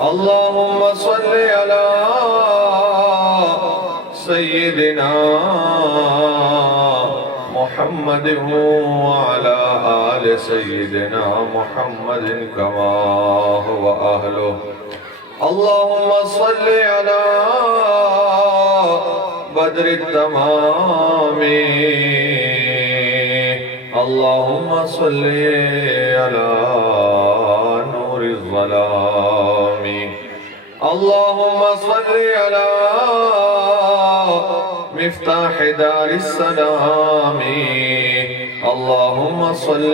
اللهم صل على سيدنا محمد وعلى آل سيدنا محمد كما هو أهله اللهم صل على بدر التمام اللهم صل على نور الظلام اللهم صل على مفتاح دار السلام اللهم صل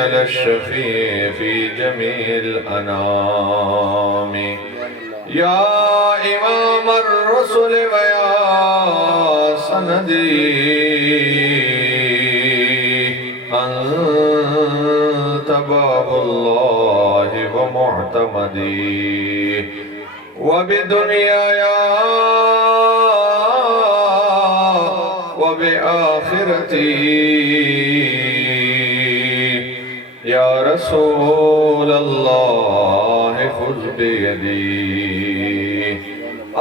على الشفيع في جميع الأنام يا إمام الرسل ويا سندي أنت باب الله ومعتمدي وبدنياي وبآخرتي يا رسول الله خذ بيدي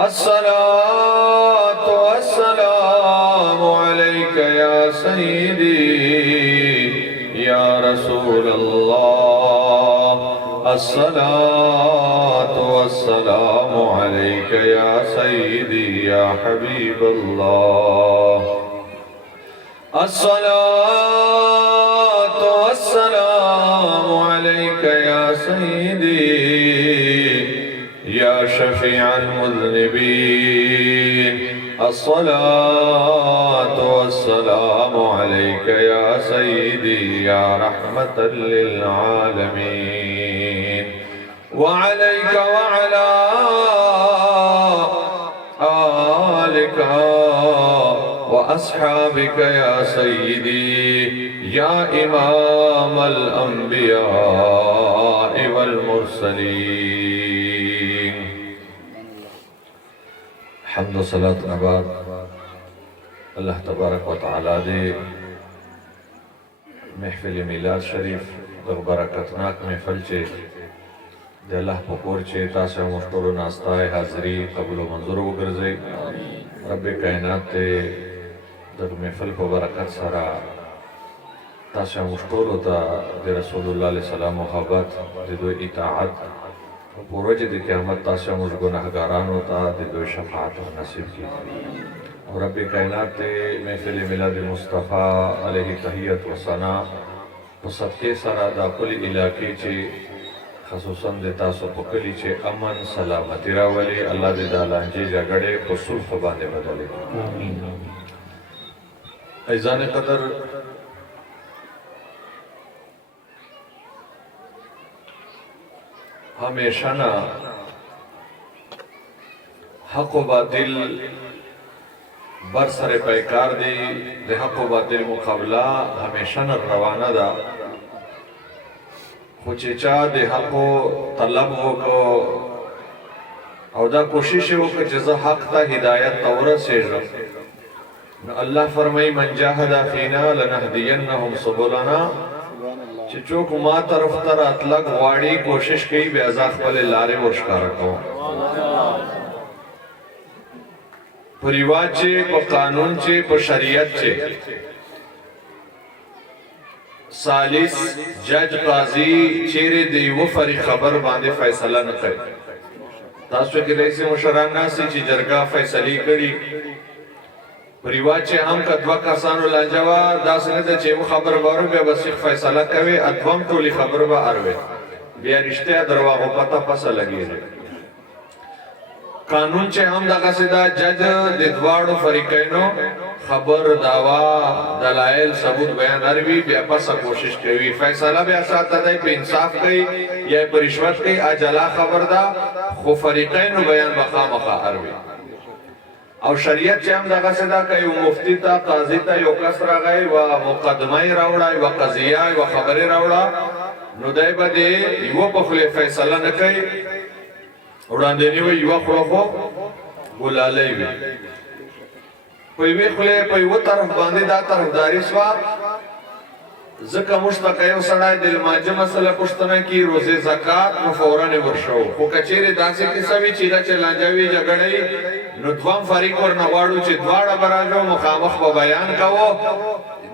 الصلاة والسلام عليك يا سيدي يا رسول الله الصلاة والسلام عليك يا سيدي يا حبيب الله الصلاة والسلام عليك يا سيدي يا شفيع المذنبين الصلاة والسلام عليك يا سيدي يا رحمة للعالمين وعليك وعلى آلك وأصحابك يا سيدي يا إمام الأنبياء والمرسلين حمد و صلاة نبات اللہ تبارک و تعالی دے محفل میلاد شریف در برکتناک محفل چے دے اللہ پکور چے تاسے مشکل ناستائے حاضری قبول و منظور و گرزے رب کائنات تے در محفل کو برکت سارا تاسے مشکل ہوتا دے رسول اللہ علیہ السلام محبت دے دو اطاعت پوروج دی قیامت تاسے مجھ گناہگاران ہوتا دے دو شفاعت نصیب کی اور رب کائنات تے محفل میلاد مصطفیٰ علیہ تحیت و ثنا و صدقے سارا دا کلی علاقے چے خصوصاً دے تاسو پکلی چے امن سلامتی راولی اللہ دے دالانجی جگڑے قصول فبانے بدلے ایزان قدر ہمیشہ نا حق و باطل برسر پیکار دی دے حق و باطل مقابلہ ہمیشہ نا روانہ دا خوچیچا دے حق و طلب ہو کو او دا کوشش ہو کہ جزا حق تا ہدایت تورہ سے جو اللہ فرمائی من جاہدہ فینا لنہدینہم سبولنا چچوک ما طرف تر اطلق واڑی کوشش کی بے ازاق پلے لارے ورشکارکو پر رواج چے پر قانون چے پر شریعت چے سالس جج قاضی چیرے دیو فری خبر باندے فیصلہ نکے تاسو کے لیے مشران ناسی چی جرگا فیصلی کری پریواد چے ہم کا دوا کسانو لانجوا دا سنده چے وہ خبر بارو بیا بس فیصلہ کوئے ادوام تولی خبر با آروے بیا رشتہ درواغو پتا پسا لگی رہے قانون چے ہم دا قصدہ جج دیدوارو فریقینو خبر دعوا دلائل ثبوت بیان اروی بیا پسا کوشش کوئی فیصلہ بیا ساتھ دائی پہ انصاف کئی یا پہ رشوت کئی اجلا خبر دا خو فریقینو بیان بخا مخا اروی او شریعت چه هم دغه صدا که یو مفتی تا قاضی تا یو کس راغی و مقدمه راوڑای و قضیه و خبری راوڑا نو دای با دی یو پخلی فیصله نکی وړاندې وی یو خلو خو ګلالای وی په وی خله په یو طرف باندې دا طرفداري سوا زکه مشتقیو سړی د لمانځه مسله پوښتنه کی روزه زکات نو فورا ورشو خو کچېره داسې کیسه وی چې دا چلانجوي جګړې نو دوام فریق ورنه غواړو چې دواړه براجو مخامخ به بیان کوو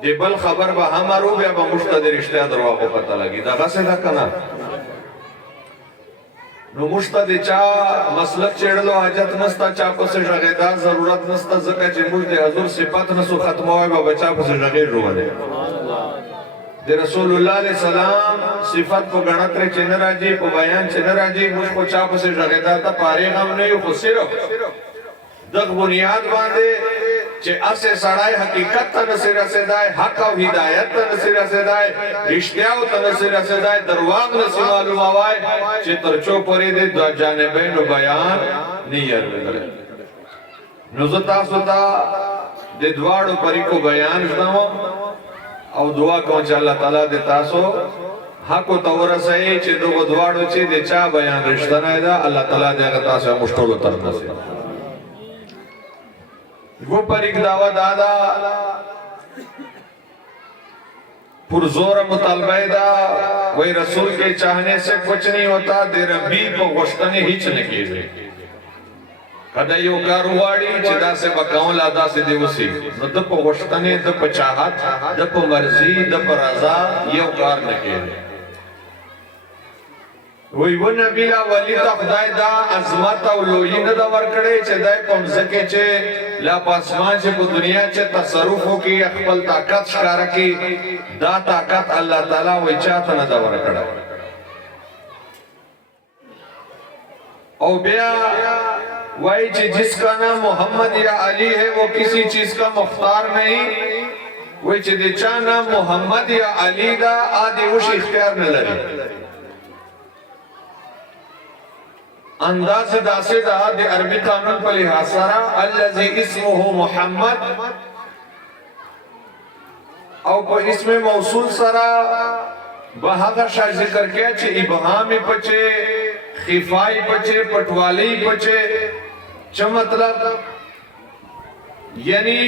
د بل خبر به همارو بیا به مشته د رښتیا درواغو پته لګي دا غسه ده کنه نو مشته د چا مسلک چېړلو حاجت نستا چا پسې ژغېدا ضرورت نستا ځکه چې موږ د حضور صفات نسو ختموي به بچا پسې ژغېږو ولې د رسول الله علیه السلام صفات په غنتره چې نه راځي په بیان چې نه راځي موږ خو چا پسې ژغېدا ته پاره هم نه یو خو صرف دغه بنیاد باندې چې اسه سړای حقیقت ته نصر رسیدای حق او هدایت ته نصر رسیدای رښتیا او ته نصر رسیدای درواغ نصر معلومه وای چې ترچو پرې د دوه جانبینو بیان نه یې نو زه تاسو ته د دواړو پریکو بیان کوم او دعا کوم چې الله تعالی دې تاسو حق او تورسای چې دغه دواړو چې د چا بیان رښتنه ده الله تعالی دې تاسو مشکل تر نصیب वो परिक दावा दादा पुरजोर मुतालबा दा वही रसूल के चाहने से कुछ नहीं होता दे रबी को गोश्तने हिच न कीजे कदा यो कारुवाड़ी चिदा से बकाउला दा से दिवसी न द को गोश्तने द चाहत द को मर्जी द रजा यो कार न कीजे وی و نبی لا ولی تا خدای دا عظمت او لوی نه دا ورکړي چې دای کوم ځکه چې لا پاسمان چې په دنیا چې تصرف وکي خپل طاقت ښکارا کی دا طاقت الله تعالی وی چاته نه دا ورکړي او بیا وای چې جس کا نام محمد یا علی ہے وہ کسی چیز کا مختار نہیں وای چې د چا نام محمد یا علی دا آدي وش اختیار نه لري انداز داسه دا د عربی قانون په لحاظ سره الذي اسمه محمد او په اسم موصول سره به هغه شای ذکر کړي چې ابهام پچه خفای پچه پټوالی پچه چې مطلب یعنی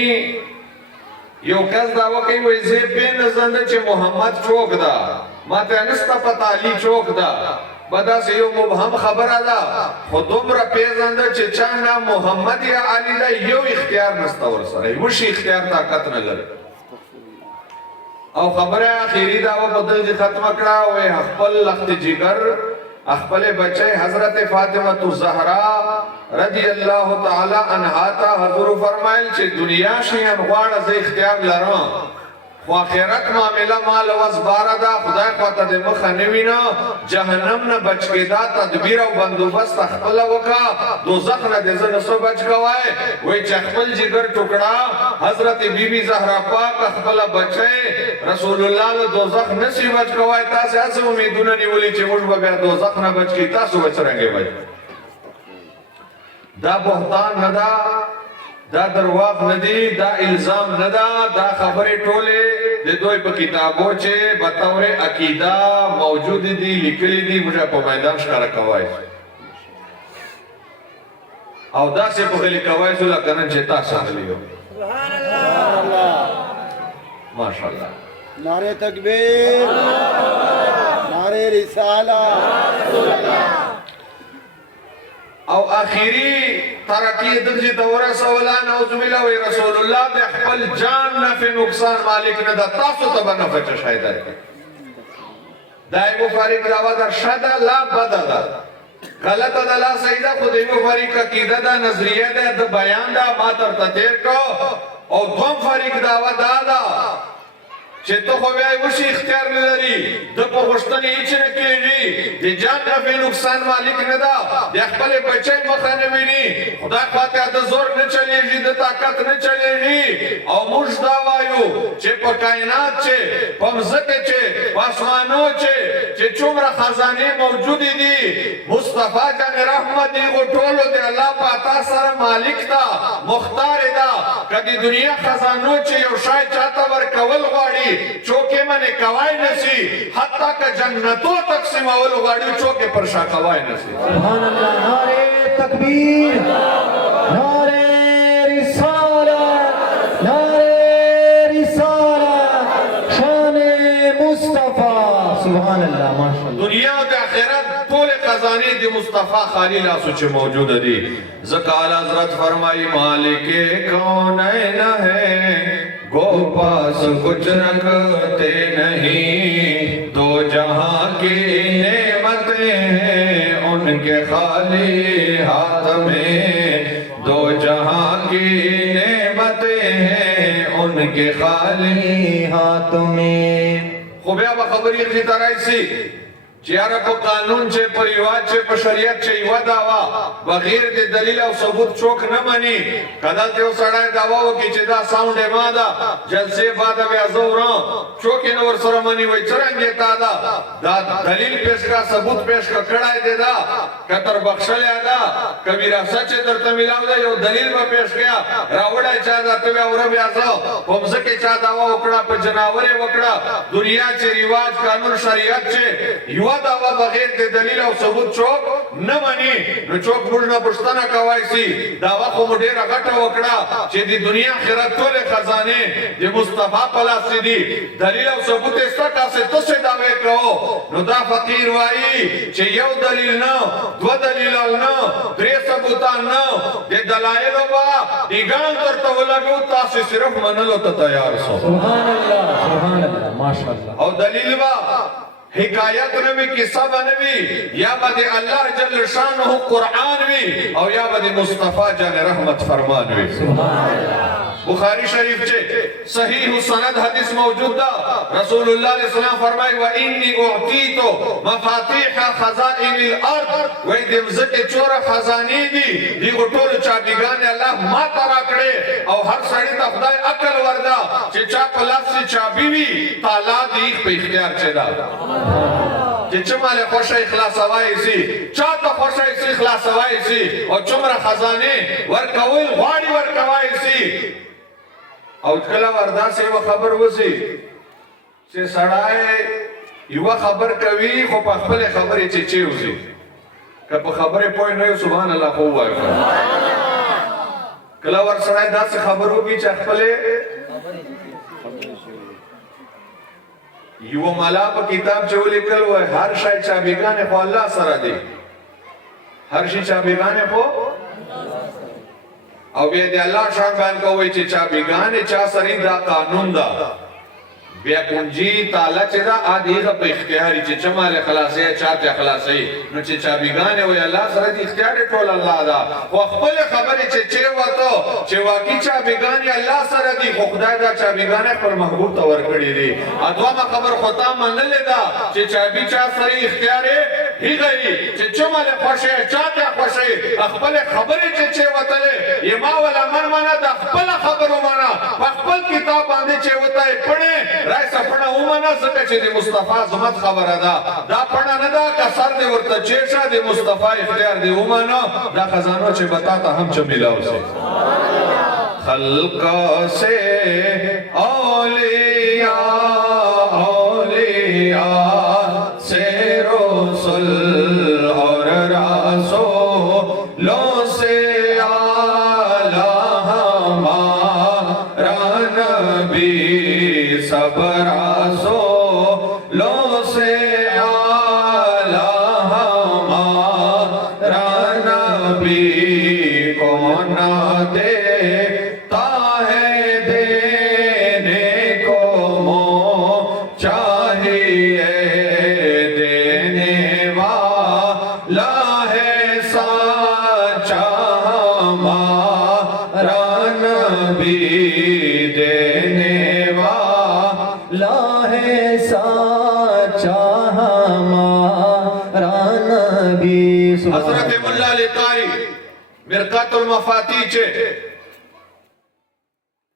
یو کس دا وکي وې زه په نظر چې محمد چوک دا ماته نستا پتا علی چوک دا بدا سے یو مبهم خبر آلا خودم را پیزنده چه چا نام محمد یا علی دا یو اختیار نستور سره وش اختیار طاقت نلر او خبر آخری داوا بدل جی ختم کرا وی اخپل لخت جگر اخپل بچے حضرت فاطمہ زہرا رضی اللہ تعالی عنہا تا حضور فرمائل چه دنیا شیان غوار از اختیار لرم و آخرت معاملہ مال وز بارا دا خدای خواتا دے مخا نوینا جہنم نا بچ کے دا تدبیر و بندوبست اخپلا وکا دوزخ نا دے زنسو بچ کوائے وی چخپل جگر ٹکڑا حضرت بی بی زہرا پاک اخپلا بچے رسول اللہ دوزخ نسی بچ کوائے تاسے ایسے امیدونا نیولی چے مجھ بیا دوزخ نا بچ کی تاسو بچ رنگے بچ دا بہتان ندا دا درواغ ندی دا الزام ندا دا خبر ټوله د دوی په کتابو چې بطور عقیده موجود دي لیکلي دي موږ په میدان ښکارا کوي او دا څه په خلی کوي چې لکه نن چې تاسو غلیو سبحان الله ماشاءالله نعره تکبیر نعره رسالت رسول الله او آخری ترقی دلجی دورہ سولا نعوذ باللہ وی رسول اللہ دے خپل جان نفع نقصان مالک ندا تاسو تبا نفع چشاید ہے دائیو فاریق دعوی در شدہ لا بدا دا غلط دا لا سیدہ خود ایو فاریق عقیدہ دا نظریہ دا دا بیان دا ما تر تطیر کو او دوم فاریق دعوی دا چې ته خو بیا وشي اختیار نه لري د په غوښتنې هیڅ نه کېږي د جان نفع نقصان مالک نه ده د خپل بچی مخه نه ویني خدای خواته د زور نه چلیږي د طاقت نه چلیږي او موږ دا وایو چې په کائنات چې په مځکه چې په اسمانو چې څومره خزانې موجودې دي مصطفی جان رحمت دی ټولو د الله په عطا سره مالک ده مختار ده کدی دنیا خزانو چې یو شای چاته ورکول غواړي چوکے منے کوای نسی حتی کہ جنتو تقسیم اول غاڑی چوکے پر شاہ کوای نسی سبحان اللہ نعرہ تکبیر نعرہ رسالت شان معنی دی مصطفیٰ خالی لاسو چھ موجود دی زکال حضرت فرمائی مالک کونین ہے گو پاس کچھ رکھتے نہیں دو جہاں کی نعمتیں ہیں ان کے خالی ہاتھ میں دو جہاں کی نعمتیں ہیں ان کے خالی ہاتھ میں خوبیا بخبری کی طرح سی چیارا کو قانون چے پر رواج چے پر شریعت چے یوا داوا بغیر دے دلیل او ثبوت چوک نہ منی کدل تے سڑائے داوا و کی چدا ساؤنڈ ما دا جلسے بعد بے ازورا چوک نور سر منی وے چرنگے تا دا دلیل پیش کا ثبوت پیش کا کڑائے دے دا کتر بخشل دا کبیرہ سچ در تملاو دا یو دلیل با پیش کیا راوڑا چا دا تے اور بیا سو پمزکے چا داوا وکڑا پر جناورے وکڑا دنیا چے رواج قانون شریعت چے یوا داوا بغیر دے دلیل او ثبوت چوک نہ منی نو چوک مڑنا پشتنا کوای سی داوا کو مڈے رغٹا وکڑا چے دی دنیا خیرات تولے خزانے دی مصطفی پلاس سی دی دلیل او ثبوت استا کا سے تو سے دعوے کرو نو دا فقیر وائی چے یو دلیل نہ دو دلیل نہ درے ثبوتان نہ دے دلائل با دی گان تر تو لگو تا سے صرف منلو تا تیار سو سبحان اللہ ماشاءاللہ او دلیل با حکایت نوی قصہ نوی یا بد اللہ جل شانہ قرآن وی او یا بد مصطفیٰ جل رحمت فرمان وی بخاری شریف چے صحیح سند حدیث موجود دا رسول اللہ علیہ السلام فرمائی وَإِنِّي اُعْتِيتُ مَفَاتِحَ خَزَائِنِ الْأَرْضِ وَإِن دمزق چور خزانی دی دی گٹول چابیگان اللہ ما ترا کڑے او ہر سڑی تا خدای عقل وردا چے چا پلاس سے چابی وی تالا دی پہ اختیار چے دا چے چمالے خوش اخلاص ہوائی سی چاہتا خوش اخلاص ہوائی سی اور چمر خزانے ورکوil غاڑی ورکوائی سی او کلا وردا سے وہ خبر وسی سے سڑائے یو خبر کوي خو په خپل خبرې چي وسی که په خبرې پوه نه سبحان الله خو وایو کلا ور سړای داسې خبرو کې چې خپل یو مالا په کتاب چې ولیکل وای هر شای چا بیگانه خو الله سره دی هر شي چا بیگانه خو او بیا دی الله شان بیان کوي چې چا بیگانه چا سره دا قانون دا بیا کنجی تالا چه دا آدیغا پا اختیاری چه چمال خلاصی چاہتے خلاصی نو چه چابیگانے وی اللہ سره دی اختیاری ٹول اللہ دا و اخبر خبری چه چه واتو چه واقعی چابیگانی اللہ سره دی خو خدای دا چابیگانے پر محبوب تور کری دی ادواما خبر خطا منل دا چه چابی چاہ سره اختیاری ہی گئی چه چمال خوشی چاہتے خوشی اخبر خبری چه چه واتلے یہ ماولا من مانا دا اخبر خبرو مانا اخبر کتاب آندے چه واتای پڑھے رائے سپنا اومانا زکا چه دی مصطفیٰ زمت خبر دا دا پڑھنا ندا کسر دی ورطا چیشا دی مصطفیٰ اختیار دی اومانا دا خزانو چه بتاتا ہم چه ملاو سے خلق سے اولیاء اولیاء سے رسول اور رسولوں سے سب رسولوں سے اعلیٰ ہمارا نبی کون دیتا ہے دینے کو منہ چاہیے دینے والا ہے سچا ہمارا نبی حضرت ملا علی قاری مرقات المفاتی چے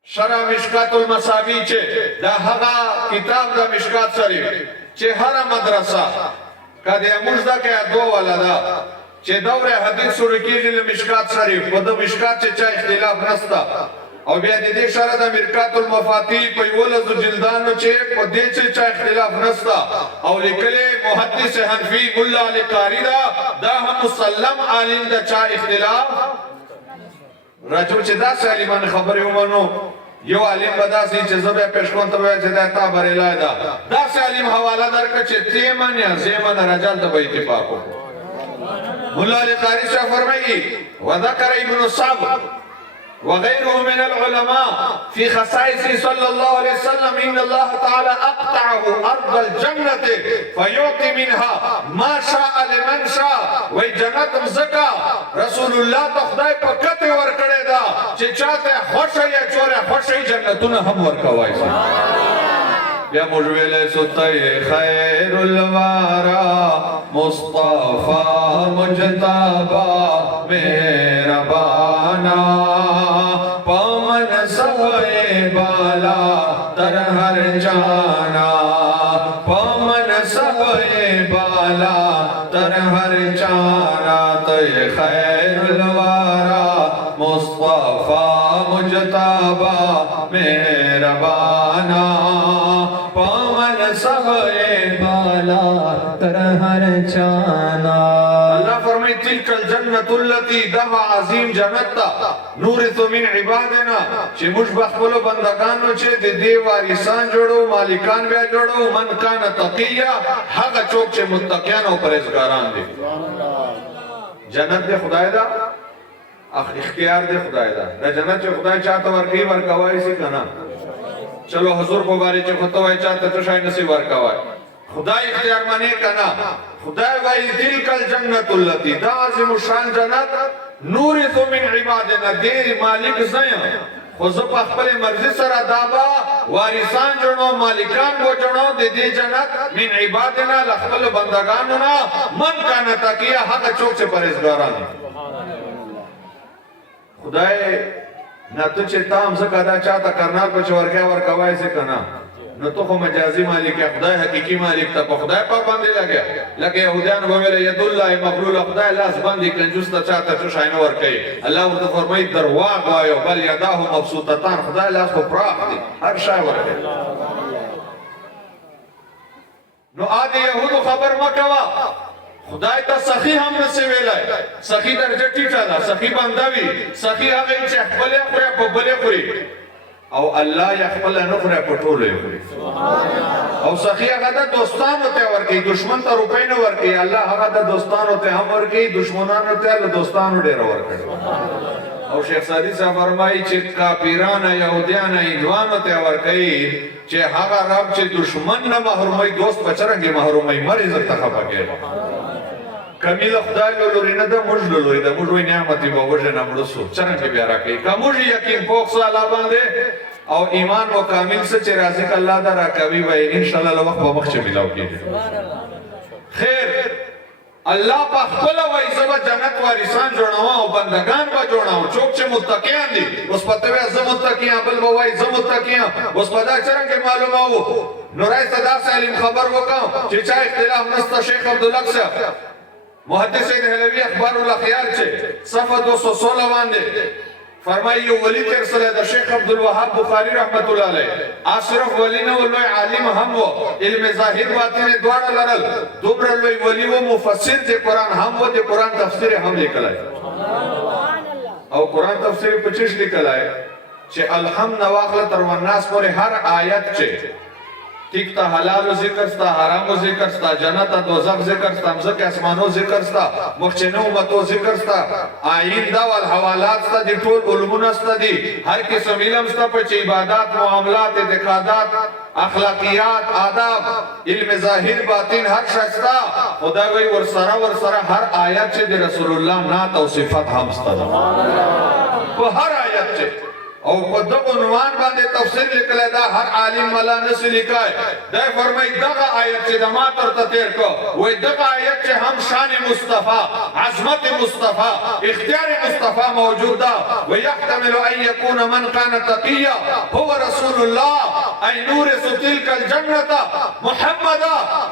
شرح مشکات المصابی چے دا حقا کتاب دا مشکات شریف چے ہر مدرسہ کا دے مجدہ کے دو والا دا چے دور حدیث سرکی جل مشکات شریف و دا مشکات چے چاہ اختلاف نستا او بیا دې شرح د مرقات المفاتی په ولز جلدانو چې په دې چې چا اختلاف نستا او لیکلې محدث حنفی مولا علی قاری دا هم مسلم عالم د چا اختلاف راجو چې دا عالمان خبرې ومنو یو عالم بداسي چې زبې پښکون ته وایي چې دا تا بری لای دا عالم حواله درک چې تیمن یا زیمن رجال ته به اتفاق وکړو मुल्ला अली कारी साहब फरमाइए वज़कर इब्न साब वगैरह मिन अल-उलमा फी खसाइसी सल्लल्लाहु अलैहि वसल्लम इन अल्लाह ताला अक़तअहु अर्दल जन्नत फयुति मिनहा मा शाअ लिमन शा व जन्नत मज़का रसूलुल्लाह तो खुदाई पकते वर करे दा जे चाहते खुश है चोरे खुश है जन्नतुन हम वर कवाई या मुजवेले सुतय खैरुल वारा मुस्तफा मुजतबा मेहरबाना पवन सोए बाला तर हर जाना पवन सोए बाला तर हर जाना तय खैरुल वारा मुस्तफा मुजतबा मेहरबाना पवन सोए बाला तर हर जाना अल्लाह फरमाए तिलकल जन्नतुल्लती दवा अजीम जन्नत नूरिथु मिन इबादिना چې موږ بخپلو بندگانو چې د دې وارثان جوړو مالکان بیا جوړو من کان تقیا هغه څوک چې متقیان او پرهیزګاران دي جنت د خدای دا اختیار د خدای دا د جنت چې خدای چاته ورکی ورکوي سي کنه چلو حضور په باره چې خطو وای چاته تو شای نصیب ورکوي خدای اختیار معنی کنا خدای وای تلکل جنتُلتی دا عظیم شان جنت نورث من عبادنا دیر مالک زیا خو زه په خپل مرزي سره دابا وارثان جوړو مالکان و جوړو د دې جنت من عبادنا لخپل بندگانو نا من کان تکیه هغه څوک چې پرهیزګاران خدای نه ته چې تام زکه دا چاته کرنال په چورګه ورکوای سي کنه نو تو خو مجازي مالک خدای حقيقي مالک ته په خدای په باندې لګیا لکه يهوديان وویل ید الله مغلول خدای لاس باندې کنجوس ته چاته څه شاینه ور کوي الله ورته فرمایي درواغ وایو بل یداه مبسوطتان خدای لاس خو پراخ دي هر شای ور کوي نو اده يهودو خبر مکوا خدای ته سخی هم نسی ویلای سخی درجه ټیټه ده سخی باندې سخی هغه چې خپل خوري په بل خوري او الله يخبل نخره پټوله او سخی هغه د دوستانو ته ورکی دشمن ته روپۍ نه ورکی الله هغه د دوستانو ته هم ورکی دشمنانو ته له دوستانو ډیر ورکړي او شیخ سادی صاحب فرمایي چې کافرانه يهوديان ایندوانو ته ورکی چې هغه رب چې دشمن نه محرومي دوست بچرنګي محرومي مریض ته خپګي کمیل خدای لورینه د موږ لوري د موږ وی نعمتي به وجه نه مړسو څنګه بیا راکې کوم یقین پوښ الله باندې او ایمان او کامل سے چې رازق الله دا راکوي وای ان شاء الله وخت په مخ چې ملاو کیږي خیر الله په خپل وای زما جنت وارثان جوړاو او بندگان به جوړاو څوک چې متقین دي اوس پته وای زما متقین بل وای زما متقین اوس پدا څنګه معلومه وو نورای صدا سالم خبر وکاو چې چا اختلاف نسته شیخ عبد الله صاحب محدث دهلوی اخبار الاخیار چه صفحه 216 باندې فرمایي ولی تر سره د شیخ عبد الوهاب بخاری رحمت الله علیه اشرف ولی نو لوی عالم هم و علم ظاهر باطن دواړه لرل دوبره لوی ولی و مفسر د قران هم و د قران تفسیر هم لیکلای او قران تفسیر په چش لیکلای چې الحمد واخله تر وناس پر هر آیت چه ٹھیک تا حلال و ذکر ستا حرام و ذکر ستا جنت دوزخ ذکر ستا مزک اسمانو ذکر ستا مخچنو متو ذکر ستا آئین دا والحوالات ستا دی طول علمون ستا دی ہر قسم علم ستا پچ عبادات معاملات اعتقادات اخلاقیات آداب علم ظاہر باطن ہر شخصتا خدا وی ورسرا ہر آیت چے دی رسول اللہ نات و صفت ہم ستا دا ہر آیت چے او په دغه عنوان باندې تفسیر لیکل دا هر عالم ملا نس لیکای دا فرمای دغه آیت چې د ما تر تیر کو وای دغه آیت چې هم شان مصطفی عظمت مصطفی اختیار مصطفی موجود ده ويحتمل ان يكون من كان تقيا هو رسول الله اي نور تلك الجنه محمد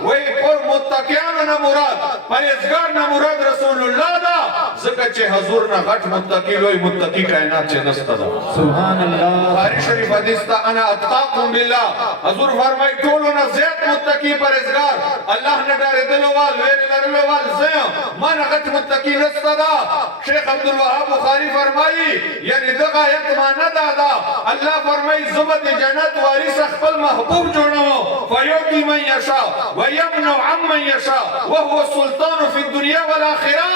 وای پر متقیان نه مراد پرهیزګار نه مراد رسول الله دا زکه چې حضور نه غټ متقی لوی متقی کائنات چې نسته سبحان الله بخاری شریف حدیث تا انا اتقاکم بالله حضور فرمای ټولونه زیات متقی پرهیزګار الله نه ډارېدل وال ویل لرلو وال زه ما نه غټ متقی نسته دا شیخ عبد الوهاب بخاری فرمایي یعنی دغه آیت معنا دا الله فرمای زبد جنت وارث خپل محبوب جوړو فیوتی من یشاء ويمنع عمن یشاء وهو السلطان في الدنيا والاخره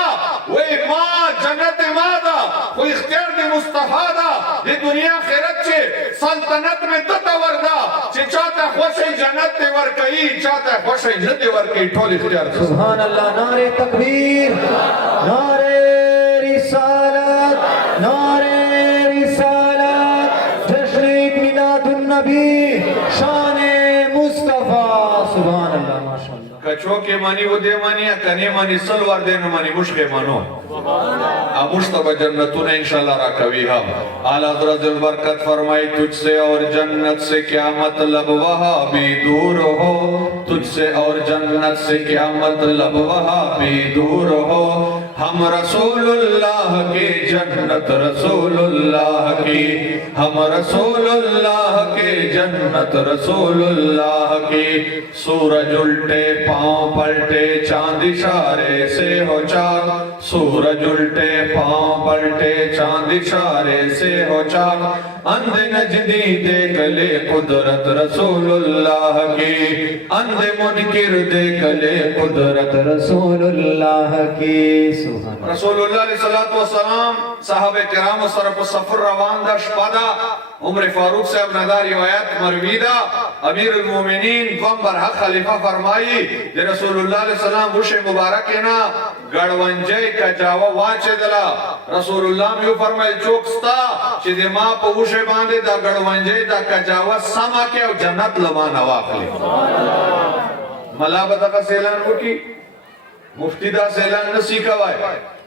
मुस्तफा दा ये दुनिया खैरत छे सल्तनत में ततवर दा चे चाहता खुशी जन्नत ते वर कई चाहता खुशी न ते वर कई ठोल इख्तियार सुभान अल्लाह नारे तकबीर नारे रिसालत जश्न मिलादुन नबी शान मुस्तफा सुभान अल्लाह माशाअल्लाह कछो के मानी वो दे मानी या कने मानी सलवार दे न मानी मुश्के मानो मुश्तबा जन्नतुन इंशाअल्लाह राकवी हम आला हज़रत बरकत फरमाई तुझसे और जन्नत से क्या मतलब वहाँ भी दूर हो तुझसे और जन्नत से क्या मतलब वहाँ भी दूर हो हम रसूलुल्लाह की जन्नत रसूलुल्लाह की हम रसूलुल्लाह की जन्नत रसूलुल्लाह की सूरज उल्टे पांव पलटे चांद इशारे से हो चाक सूरज उल्टे पांव पलटे चांद इशारे से हो चाक अंधे नजदी देख ले कुदरत रसूलुल्लाह की अंधे मुनकिर देख ले कुदरत रसूलुल्लाह की सुभान रसूलुल्लाह सल्लल्लाहु अलैहि वसल्लम साहबे किराम सरफ सफर रवान दा शपदा उमर फारूक साहब नदा रिवायत मरवीदा अमीरुल मोमिनीन कम बरहा खलीफा फरमाई जे रसूलुल्लाह सल्लल्लाहु अलैहि वसल्लम मुबारक ना गड़वंजे का जावा वाचे दला रसूलुल्लाह में फरमाइल चोकस्ता जे दे मा पहुशे बांधे दा गड़वंजे दा का जावा समा के जन्नत लमाना वाखली मलाबत का सेलान की मुफ्ती दा सेलान न सीखवाय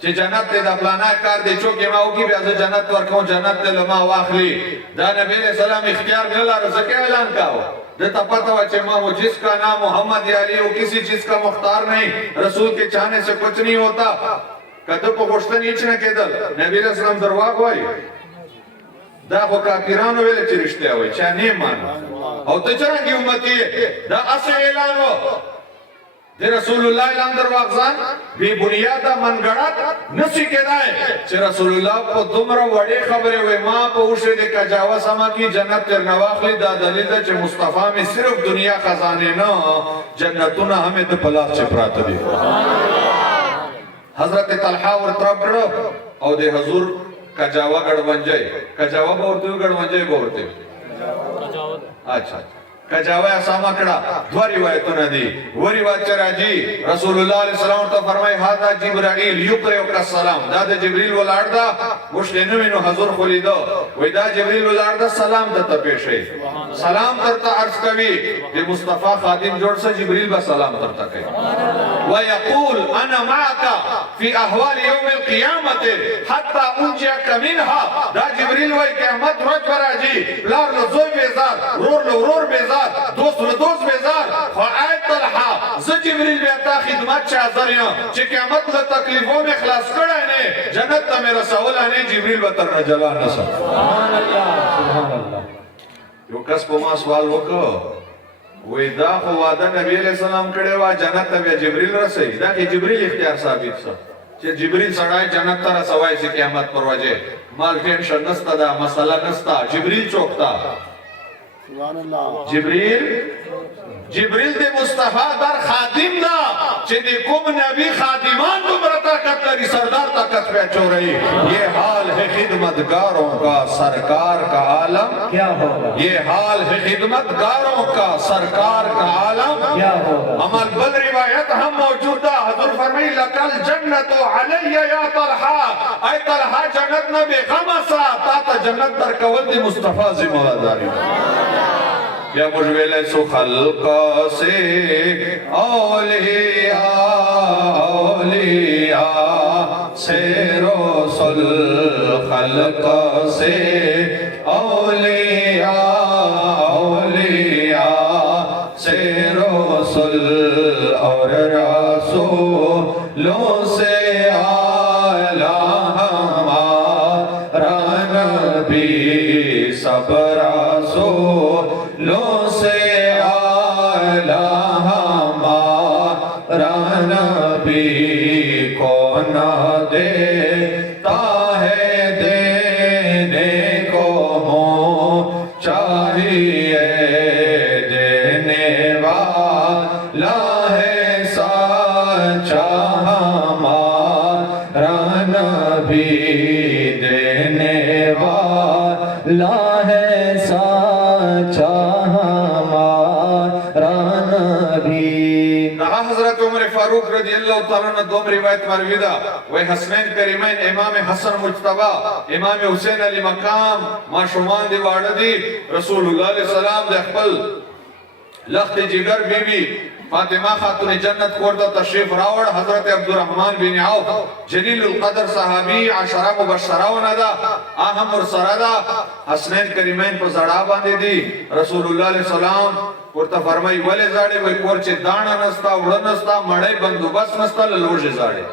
जे जन्नत ते दा प्लाना कार दे चो के माओ की बेज जन्नत वरको जन्नत ते लमा वाखली दा नबी ने सलाम इख्तियार गला रज़के ऐलान काओ देता पता वा चे माओ जिसका नाम मोहम्मद या अली वो किसी चीज का मुख्तार नहीं रसूल के चाहने से कुछ नहीं होता कदो को गोश्तन इचने के दल नबी ने सलाम दरवा कोई दा को काफिरानो वेले चिरिश्ते होय चा ने मान और ते चरा की उम्मती दा असे ऐलान हो जे रसूलुल्लाह अंदर वागजान भी बुनियादा मनगढ़त नसी के दाए जे रसूलुल्लाह को तुमरा वडे खबरे हुए मां को उसे दे का जावा समा की जन्नत तेर नवाखली दा दलील चे मुस्तफा में सिर्फ दुनिया खजाने न जन्नतुना हमें तो पलाक चे प्रात दी हजरत तलहा और तरब्र और दे हुजूर का जावा गड़वंजे का जावा बोलते गड़वंजे बोलते अच्छा कजावा सामा कड़ा दो रिवायतों ने दी वो रिवायत चराजी रसूलुल्लाह अलैहि सलाम तो फरमाए हादा जिब्राइल युक्रे का सलाम दाद जिब्रील वलारदा मुस्लिम में नो हजूर खोलिदो वेदा जिब्रील वलारदा सलाम दत्ता पेशे सलाम करता अर्ज कवि ये मुस्तफा खादिम जोड़ से जिब्रील बा सलाम करता कहे व यकूल अना माका फी अहवाल यौम अल क़ियामत हत्ता उनजिया मिनहा दा जिब्रील व क़यामत रोज बराजी लार लो जोय बेजार रोर बेजार दोस्त बेजार फ़आयत तलहा ज़ जिब्रील बेता खिदमत चाज़रिया चे क़यामत ल तकलीफों में खलास कड़ा ने जन्नत त मेरा सवाल ने जिब्रील बतर न जला न सुभान अल्लाह यो कस को मा सवाल वको वेदा को वादा नबी अलैहि सलाम करे वा जन्नत में जिब्रील रसे दा के जिब्रील इख्तियार साबित स चे जिब्रील सड़ाए जन्नत तरा सवाई से क़यामत पर वजे माल टेंशन नस्ता दा मसला नस्ता जिब्रील चौकता जिब्रील दे मुस्तफा दर खादिम दा जे दे कुम नबी खादिमान तुमरा ताकत लरी सरदार ताकत पे चो रही ये हाल है खिदमतगारों का सरकार का आलम क्या होगा ये हाल है खिदमतगारों का सरकार का आलम क्या होगा अमल बल रिवायत हम मौजूदा हजूर फरमाई लकल जन्नतु अलैया या तलहा ऐ तलहा जन्नत न बेखमसा ता जन्नत दर कवल दी मुस्तफा जिम्मेदारी या मुझवेले सुखल्क से औलिया से रसूल खल्क से औलिया से रसूल और रसूलों से आला हमारा नबी सब लो से आला हमारा नबी को न देता है देने को चाहिए देने वाला है सच्चा हमारा नबी देने رضی اللہ تعالیٰ عنہ دوم روایت مروی دا وی حسنین کریمین امام حسن مجتبہ امام حسین علی مقام ما شمان دی وارد دی رسول اللہ علیہ السلام دے خپل لخت جگر بی بی فاطمہ خاتون جنت کورتا تشریف راوڑ حضرت عبدالرحمن بن عوف جلیل القدر صحابی عشرہ مبشرون دا اہم مرسرہ دا حسنین کریمین پر زڑا باندے دی رسول اللہ علیہ السلام ورته فرمای ولې زاړې وای کور چې داڼه نستا وړه نستا مړی بندوبست نستا لوژې زاړې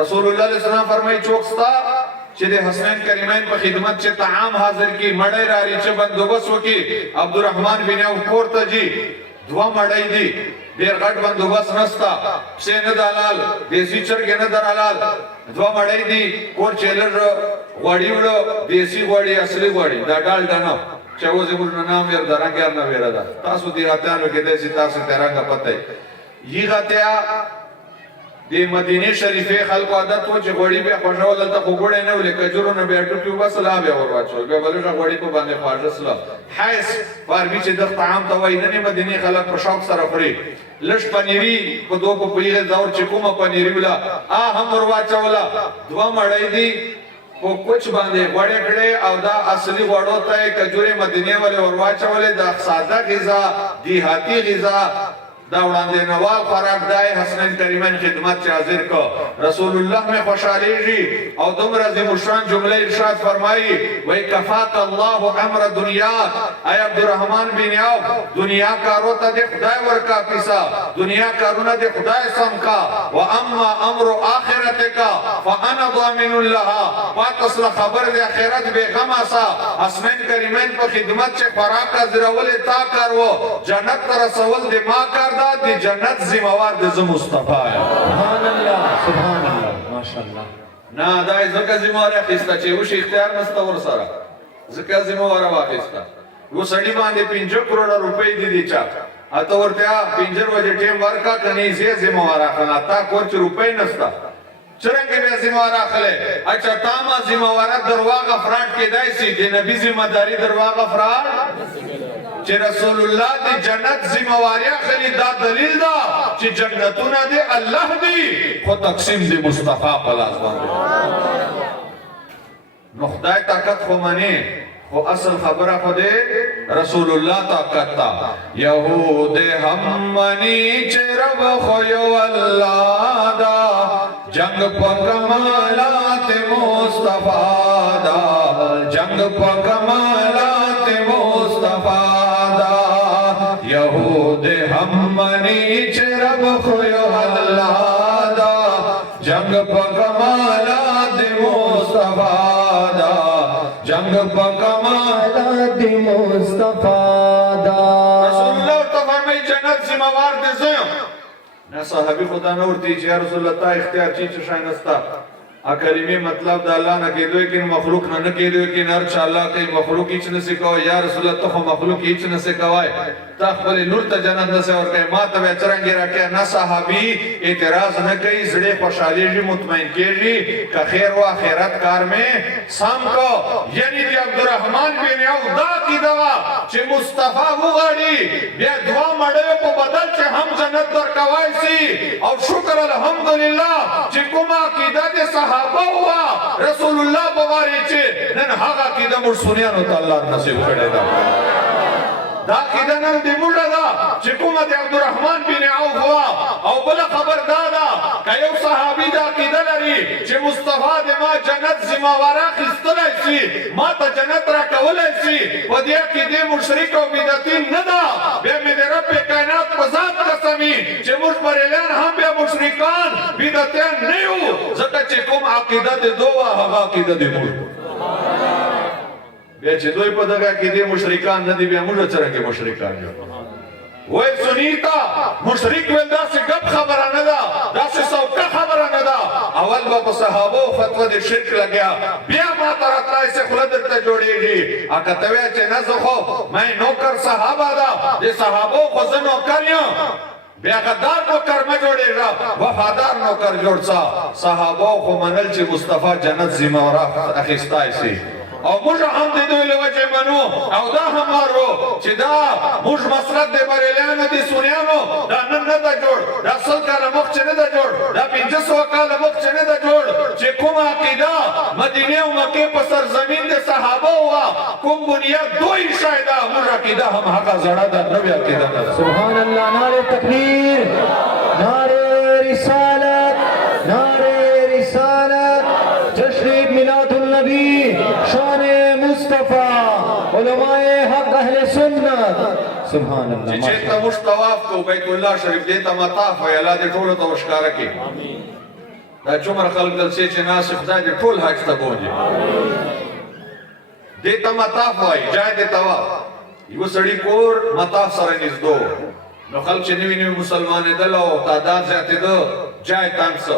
رسول الله علیه السلام فرمای چوک ستا چې د حسنین کریمین په خدمت چې طعام حاضر کی مړی راری چې بندوبست وکي عبدالرحمن بن عوف کور ته جی دوا مړی دی ډیر غټ بندوبست نستا پسې نه دلال دیسی چرګ نه درالال دوا مړی دی کور چې لږ غوړی وړو دیسی غوړی اصلي غوړی دا ډال دانه چاو زمون نام ور درنګ یار نه ویرا دا تاسو دی راتانو کې دې تاسو ترنګ پته یی غتیا د مدینه شریفه خلکو عادت و چې غوړی به خوشاله دلته خوګړې نه ولې کجورو نه بیٹو کیو بس لا به ور واچو به بلې غوړی په باندې فاجسلا حیس پاروی چې د طعام ته وای نه مدینه خلک په شوق سره خوري لښ پنیری په دوه په پیغه دور چې کومه پنیری ولا هم ور واچولا دوا مړای دی په کوچ باندې غوړې کړي او دا اصلي غوړو ته کجوري مدینه ولې ورواچولې دا ساده غذا دیهاتی غذا دا وړاندې نوال خوراک دای حسنین کریمین خدمت چې حاضر کو رسول الله میں خوشالېږي او دومره عظیم شان جمله ارشاد فرمایي وای کفاک الله امر دنیا ای عبدالرحمن بن عوف دنیا کارو ته د خدای ورکا پیسا دنیا کارونه د خدای سم کا و اما امر اخرتک فانا ضامن لها واتصل خبر د اخرت به غما سا حسنین کریمین په خدمت چې خوراک حاضرول تا کارو جنت تر رسول د ما کار دی جنت زموار د مصطفی سبحان الله سبحان الله ماشاءالله نا دای زکه زموار اخیستا چې وش اختیار نسته ور سره زکه زموار واخیستا و سړی باندې 5 کروڑ روپۍ دي چا اته ورته 5 وجه ټیم ورکا کني زی زموار اخلا تا کوچ روپۍ نستا چرنګ به زموار اخله اچھا تاما زموار درواغه فراډ کې دای سي د نبی ذمہ داری درواغه فراډ چې رسول الله دی جنت ذمہواریا خلی دا دلیل دا چې جنتونه دی الله دی خو تقسیم دی مصطفی په لاس باندې نو خدای طاقت خو منی خو اصل خبره خو دی رسول الله طاقت تا یهود هم منی چې رب خو یو الله دا جنگ په کمالات مصطفی دا جنگ په کمالات مصطفی یهود هم منی چې رب خو یو الله دا جنگ په کمالات مصطفی دا جنگ په کمالات مصطفی دا رسول الله ته فرمایي جنت زموار دي زم نه صحابي خدا نور دي چې رسول الله ته اختیار چی چې شاینستا ا کلمه مطلب د الله نه کېدوي کې مخلوق نه کېدوي کې هر چا الله کې مخلوق هیڅ نه سکو یا رسول الله ته مخلوق هیڅ نه سکوای تا خپل نور ته جنت نه سور کوي ما ته چرنګي راکې نه صحابي اعتراض نه کوي زړه خوشاليږي مطمئن کېږي که خیر او آخرت کار میں سام کو یعنی دی عبدالرحمن بن عوف دا کی دوا چې مصطفی وغاړي بیا دوا مړې په بدل چې هم جنت درکوای سي او شکر الحمدلله چې کومه عقیده د صحابه هوا رسول الله بواري چې نن هغه عقیده مر سنیانو ته الله نصیب کړی دا دا عقیده نن دې موږ دا چې کومه د عبدالرحمن بن عوف هوا او بل خبر دادا که یو صحابي دا عقیده لري چې مصطفی د ما جنت ذمہواره اخیستلی سي ما ته جنت راکولی سي په دې عقیدې مشرک او بدعتي نه ده بیا مې د رب کائنات په ذات قسمي چې موږ بریلیان هم بیا مشرکان بدعتیان نه یو ځکه چې کوم عقیده د دوه هغه عقیده د موږ بیا چې دوی په دغه عقیدې مشرکان نه دي بیا موږ څرنګه مشرکان یو وای سنیتا مشرک ول داسې ګپ خبره نه ده داسې سوکه خبره نه ده اول به صحابه فتوا د شرک لګیا بیا ما تر اتلای سے خلد ته جوړیږي اګه ته چې نه زه خو مې نوکر صحابه ده د صحابه خو زه نوکر یم بیا غدار نوکر ما جوړیږي وفادار نوکر جوړ صحابه خو منل چې مصطفی جنت ذمہ اخیستای سي او موږ هم د دوی له وجې منو او دا هم وارو چې دا موږ مسلک د بریلیانو د سنیانو دا نن نه ده جوړ دا 100 کاله مخکې نه ده جوړ دا 500 کاله مخکې نه ده جوړ چې کومه عقیده مدینه او مکې په سرزمین د صحابه وه کوم بنیاد دوی شایده موږ عقیده هم هغه زړه ده نوې عقیده نه ده سبحان الله نعرہ تکبیر نعرہ رسالت نعرہ رسالت جشن میلاد النبی شان مصطفیٰ علماء حق اہل سنت سبحان الله چې چېرته موږ طواف کوو بیت الله شریف دې ته مطاف وایي الله دې ټولو ته وښکاره کړي دا څومره خلک دلته چې ناست خدای دې ټول حج ته بوځي دې ته مطاف وایي جای د طواف یو سړي کور مطاف سره نږدې نو خلک چې نوي نوي مسلمانېدل او تعداد زیاتېده جای تنګ څه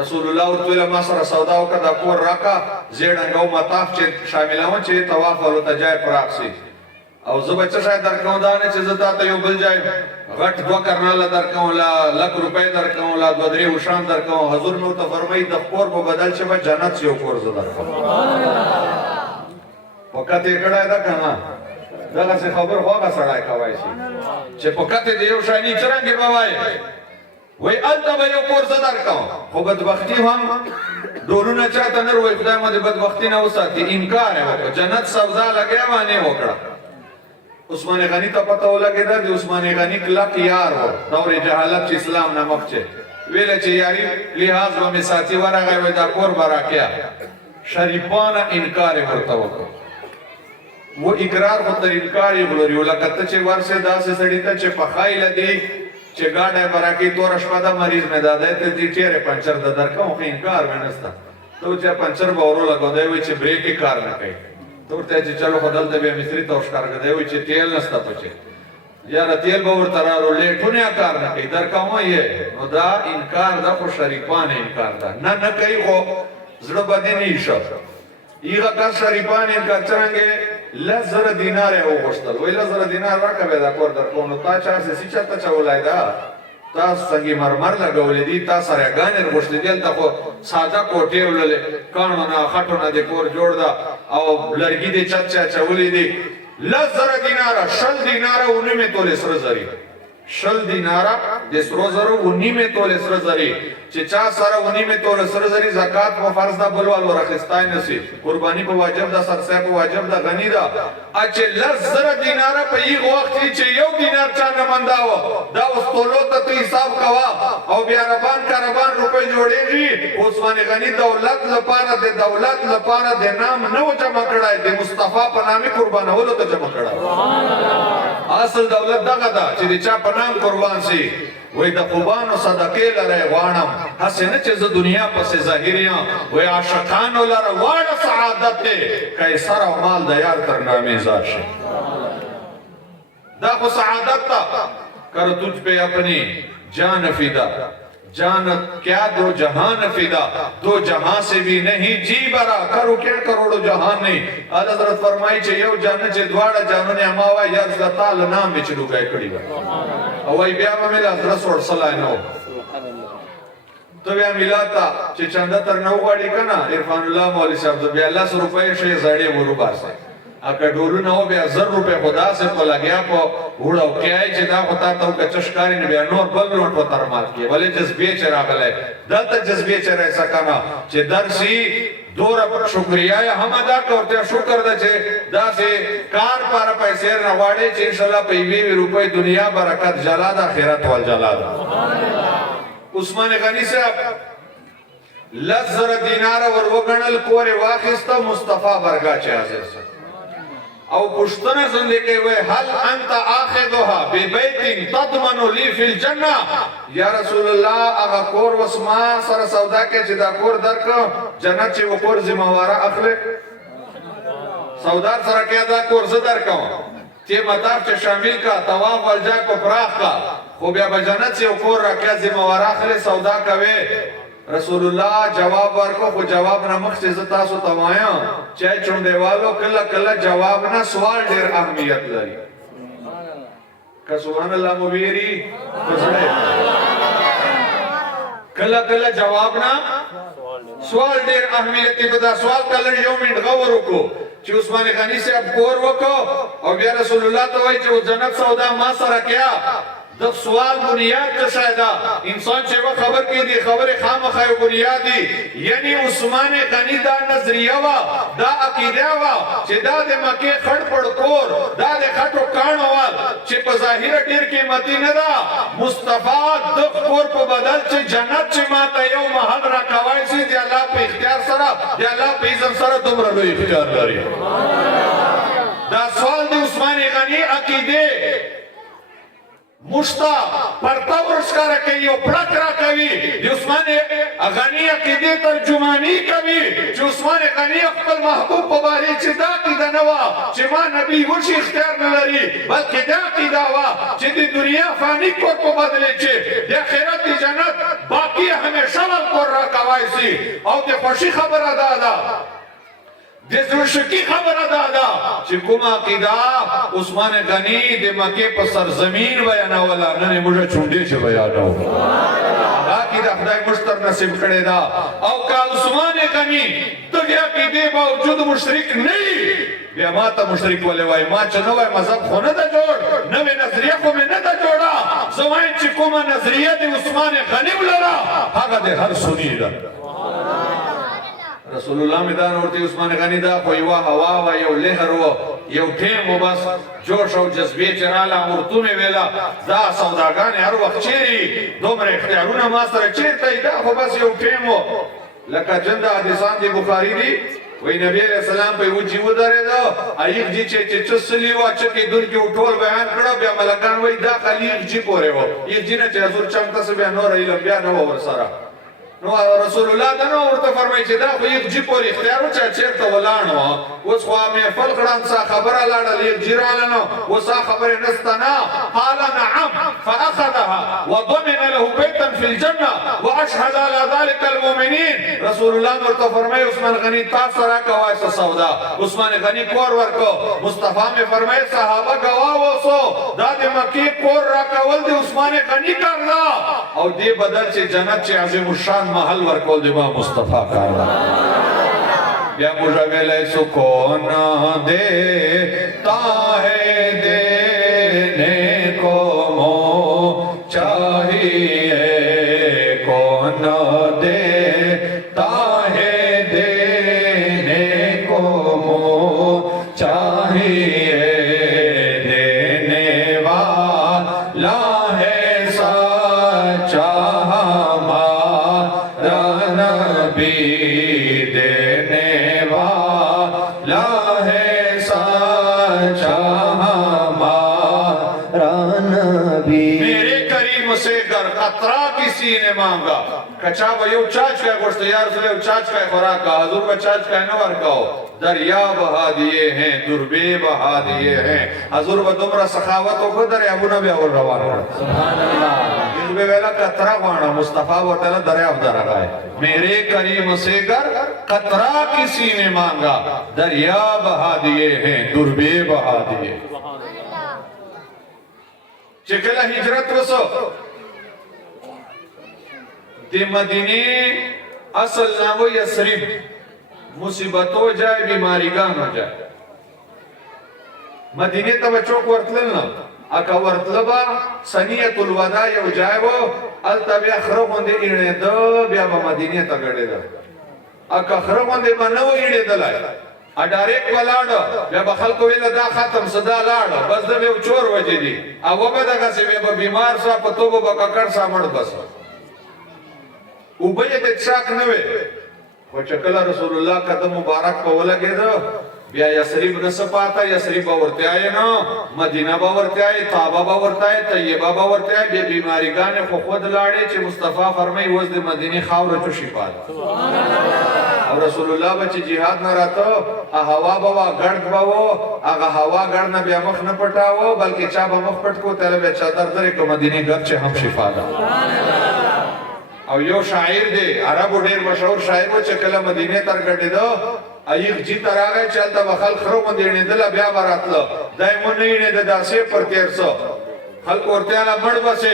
رسول الله ورته ویل ما سره سودا وکړه دا کور راکړه زه یې ړنګوم مطاف چې شاملوم چې طواف والو ته جای پراخ شي او زه به څه شی درکوم دا نه چې زه تا ته یو بل جای غټ 2 کرناله درکوم لا لک روپۍ درکوم لا 2-3 اوښان درکوم حضور نو ته فرمایي د کور په بدل چې به جنت یو کور زه درکوم وخت یې کړی ده که نه دغسې خبر خو هغه سړی کولی شي چې په کتې د یو شاني څرنګې به وایي وای هلته به یو کور زه درکوم خو بدبختي هم ډولونه چاته نه وایي خدای مو د بدبختي نه وساتي انکار یې وکړه جنت سودا لګیا باندې وکړه عثمان غني ته پته ولګېده د عثمان غني کلک یار و دور جهالت چې اسلام نه مخکې ویله چې یاري لحاظ به مې ساتي ورغی وایي دا کور به راکیا شریفانه انکار یې ورته وکړ و اقرار خو تر انکار یې غلوري و لکه ته چې ورسې داسې سړي ته چې پخایله دی چې ګاډی به راکړي توره شپه ده مریض مې دا دی ته دې ټیرې پنچر ده درکوم خو انکار مې نشته ته چې پنچر به ورو لګو دی وایي چې بریک یې کار نه کوي ته ورته چې چلو خو دلته بیا مستري ته وښکار کړه دی وایي چې تیل نشته پکې یاره تیل به ورته راوړو لیټونه کار نه کوي درکوم یې نو دا انکار ده خو شریفانه انکار ده نه نه کوي خو زړه به دې نه ایښه ایغه کس شریفانه انکار څرنګې 10,000 دینار یې وغوښتل وایي 10,000 دینار راکړه بیا دا کور درکوم نو تا چا سسي چاته چولای ده تا سنګي مرمر لګولې دي تا سریګانې غوښتلې دي هلته خو ساده کوټې وللې کاڼو نه خټو نه دې کور جوړ ده او لرګي دې چت چا چولې دي 10,000 دیناره 10 دیناره 19 تولې سره زري 10 دیناره د سرو زرو 19 تولې سره زري چې چا سره 19 تولې سره زري زکات په فرض ده بلوال ورخستای نسی قرباني په واجب ده سرسای په واجب ده غنی ده اچ 10,000 دیناره په یو وخت چې یو دینار چا نه منداو دا اوس تولو ته حساب کوا او بیا ربان کاربان روپے جوړېږي عثمان غنی دولت لپاره د دولت لپاره د نام نو جمع کړای د مصطفی په نامه قربانولو ته جمع کړای اصل دولت دغه ده چې د چا په نام قربان شي وای د خوبانو صدقې لره غواړم هسې نه چې زه دنیا پسې ظاهر یم وای عاشقانو لره غواړه سعادت دی قیصر او مال د یار تر نامې ځار شي دا خو سعادت تا کر تجھ پہ اپنی جان فدا جان کیا دو جہان فدا دو جہاں سے بھی نہیں جی برا کرو کیا کروڑو جہان نہیں اعلی حضرت فرمائی چې یو جان چې دواړه جانونه اماوه یا حضرت تعالی نام به چې لوګای کړی و او ای بیا مې حضرت صلی الله علیه نو تو بیا ملاتا چې چنده تر نو غاړي کنه عرفان الله مولوی صاحب بیا 100 روپے شي زړې ورو باسه اګه ډولو نه بیا 1000 روپے خدا سے په لګیا په وړو کېای چې دا وتا ته کچشکاري نه بیا نور بل نور په تر مار کې ولې جذبې چې راغله دلته جذبې چې راځي سکانا چې درسي دور پر شکریا هم ادا کوته شکر ده چې دا سه کار پر پیسې نه واړې چې ان شاء الله په 20 روپے دنیا برکت جلاد اخرت ول جلاد عثمان غنی صاحب 10,000 دینار ور وګڼل کور واخسته مصطفی برګا چې حاضر او پښتنه زنده کوي وای هل انت اخذها ببيت تضمن لي في الجنه یا رسول الله هغه کور وسما سره سودا کې چې دا کور درک جنت چې وکور ذمہواره اخلي سودا سره کې دا کور زه درکم چې مطاف چې شامل کا طواف ولجا کو پراخ کا خو بیا به جنت چې وکور راکې ذمہواره اخلي سودا کوي رسول الله جواب ورکو خو جواب نه مخ چې تاسو ته وایم چې چون دیوالو کله کله جواب نه سوال ډیر اهمیت لري که سبحان الله مو ویری کله کله جواب نه سوال ډیر اهمیت دی. دا سوال کله یو منټ غور وکړو چې عثمان غنی صاحب کور وکړو او بیا رسول الله ته وایي چې جنت سودا ما سره کیا. د سوال بنیاد څه شی ده؟ انسان چې و خبر کې دی خبره خامخا یو بنیاد دی. یعنی عثمان غنی دا نظریه وا، دا عقیده وا چې دا د مکه خړ پړ کور، دا د خټو کانو وال چې په ظاهر ډیر قیمتي نه ده. مصطفی د کور په بدل چې جنت چې ماته یو محل را کوي سي دی الله په اختیار سره، دی الله په اذن سره دومره لوی اختیار لري. دا سوال د عثمان غنی عقیده مشتا پرتا ورشکار کوي او پړک را کوي. د عثمان غنی عقیده ترجمانی کوي چې عثمان غنی خپل محبوب په باره چې دا عقیده نه وه چې ما نبی وشي اختیار نه لري، بلکې دا عقیده وه چې د دنیا فانی کور په بدلې چې د آخرت د جنت باقي همیشه ول کور را کوی سي. او د خوښي خبره دا ده، د زړشکی خبره دا ده چې کومه عقیده عثمان غنی د مکې په سرزمین بیانوله، نن یې موږ چونډې چې بیانوو. دا عقیده خدای موږ ته نصیب کړې ده. او که عثمان غنی دغې عقیدې باوجود مشرک نه وي، بیا ما ته مشرک ولې وایي؟ ما چې نوی مذهب خو نه ده جوړ، نوې نظریه خو مې نه ده جوړه. زه وایم چې کومه نظریه د عثمان غني ولره هغه د هر سني ده. رسول الله میدان ورته عثمان غنی دا خو یوه هوا وه، یو لهر و، یو ټیم و، بس جوش او جذبې چې راله ورته مې ویله دا سوداګانې هر وخت چیرې دومره اختیارونه ما سره چیرته یي؟ دا خو بس یو ټیم و. لکه جنده حدیثان د بخاري دي، وی نبی علیہ السلام په یوه جي ودرېده، ایغ جي چې چسلي وه چکې دونکي و ټول بیان کړه. بیا ملکان وایي دا خالي ایغ جي پورې و، ایغ جي نه چې حضور چمته څه بیا نور علم بیا نه وه ورسره. نو رسول الله دا نو ورته فرمایي چې دا خو یو جی پورې اختیار و چې چېرته ولاړ و. اوس خو محفل کړم څه خبره لاړه یو جی راله نو اوس خبرې نسته نه. قال نعم فاخذها وضمن له بيتا في الجنه واشهد على ذلك المؤمنين. رسول الله ورته فرمایي عثمان غنی تاسو را کوای څه سودا. عثمان غنی کور ورکو. مصطفی مې فرمایي صحابه گواه وسو دا د مکې کور را کول د عثمان غنی کار نه، او دې بدل چې جنت چې عظیم الشان محل ورکول دی ما مصطفی کار ده. بیا موږ ویلی سکون دیتا ہے دینے کو مو چاہیے، کون دیتا ہے دینے کو مو چاہیے، دینے والا ہے سچا دینے والا ہے سچا ہمارا نبی. میرے کریم سے گر قطرہ کسی نے مانگا، کچا یو چاچ کا گوشت یا رسول اللہ چاچ کا خوراک کا حضور کا چاچ کا نور کہو. دریا بہا دیے ہیں دربے بہا دیے ہیں. حضور و دمرا سخاوت و دریا بنا بھی اور روان ہے. سبحان اللہ. بے ویلا قطرہ وانا مصطفیٰ و تعالی دریاب درگائے. میرے کریم سے گر قطرہ کسی نے مانگا، دریا بہا دیے ہیں دربے بہا دیے. چکلہ ہجرت وسو دی مدینی اصل نامو یسرب، مصیبت ہو جائے بیماری گان ہو جائے. مدینی تا بچوک ورطلنا اکا ورطلبا سنیت الوداع یو جائیو التا بیا خرقون دی اینے دا بیا با مدینی تا گڑی دا. اکا خرقون دی منو اینے دلائی اڈاریک ولاڑا بیا با خلقو ویلا دا ختم صدا لاڑا بس دا بیو چور وجی دی او بدا کسی بیا با بیمار سا پتوبو با ککر سا مڑ بس او بیت اتشاک نوے. و چکل رسول اللہ قدم مبارک پا ولگی دا بیا یسریب نسپاتا. یسریب باورتے آئے نا، مدینہ باورتے آئے، طابہ باورتے آئے، طیبہ باورتے آئے. بیا بیماریگان خود لاڑے چی مصطفیٰ فرمائی وزد مدینی خاور چو شفاد. اور رسول اللہ بچی جہاد نہ رہتا ہوا بوا گرد باو آگا ہوا گرد نہ بیا مخ نہ پٹاو بلکہ چابا مخ پٹ کو تیرے بیا چادر درے کو مدینی گرد چے ہم شفادا. او یو شاعر دے عربو ډیر مشهور شاعر و چې کله مدینه تر ګډېده ایغ جی تر راغی چې هلته به خلک خرو باندې اړېدله بیا به راتله دای مو نه اړېده داسې پر تېر څه خلق ورته اله مړ بسه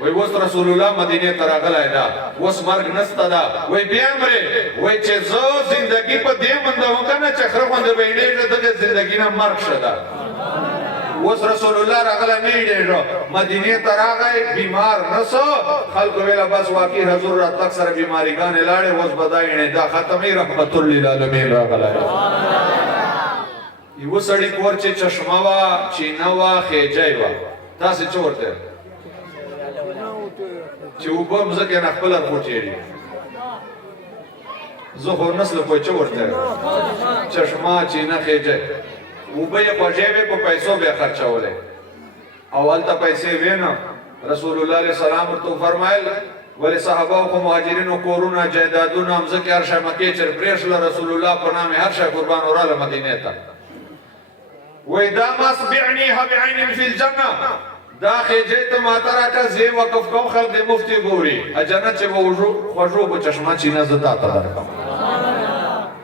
وای وس رسول الله مدینه ته راغلی دا وس مرګ نسته دا وای بیا مړ وای چې زه زندگی په دې منده وکنه چې خره باندې وینې د زندگی نه مرګ شدا وس رسول الله راغلی نه ډېر مدینه ته راغی بیمار نسو خلق ویلا بس واقعي حضور رات تک سره بیماریګان لاړې وس بداینه دا ختمي رحمت للعالمین راغلی یو سړی کور چې چشمه وا چینه وا خېجای وا تاسو چورته چې وګور مزه نه خپل پورچېږي زه خو نسل په چورته چشمه چینه خېجای وبې په جیبه په پیسو به خرچولې اول ته پیسې وینم رسول الله صلی الله علیه وسلم تو فرمایل ولې صحابه او مهاجرینو کورونه جایدادونه هم ځکه هر شي مکه چر پرېښل رسول الله په نامه هر شي قربان اوراله مدینه ته وإذا ما سبعنيها بعين في الجنة داخل جيت ما تراك زي وقف كم خلق مفتي غوري الجنة چه وجو خوشو بو چشما چینا زدا تا درکم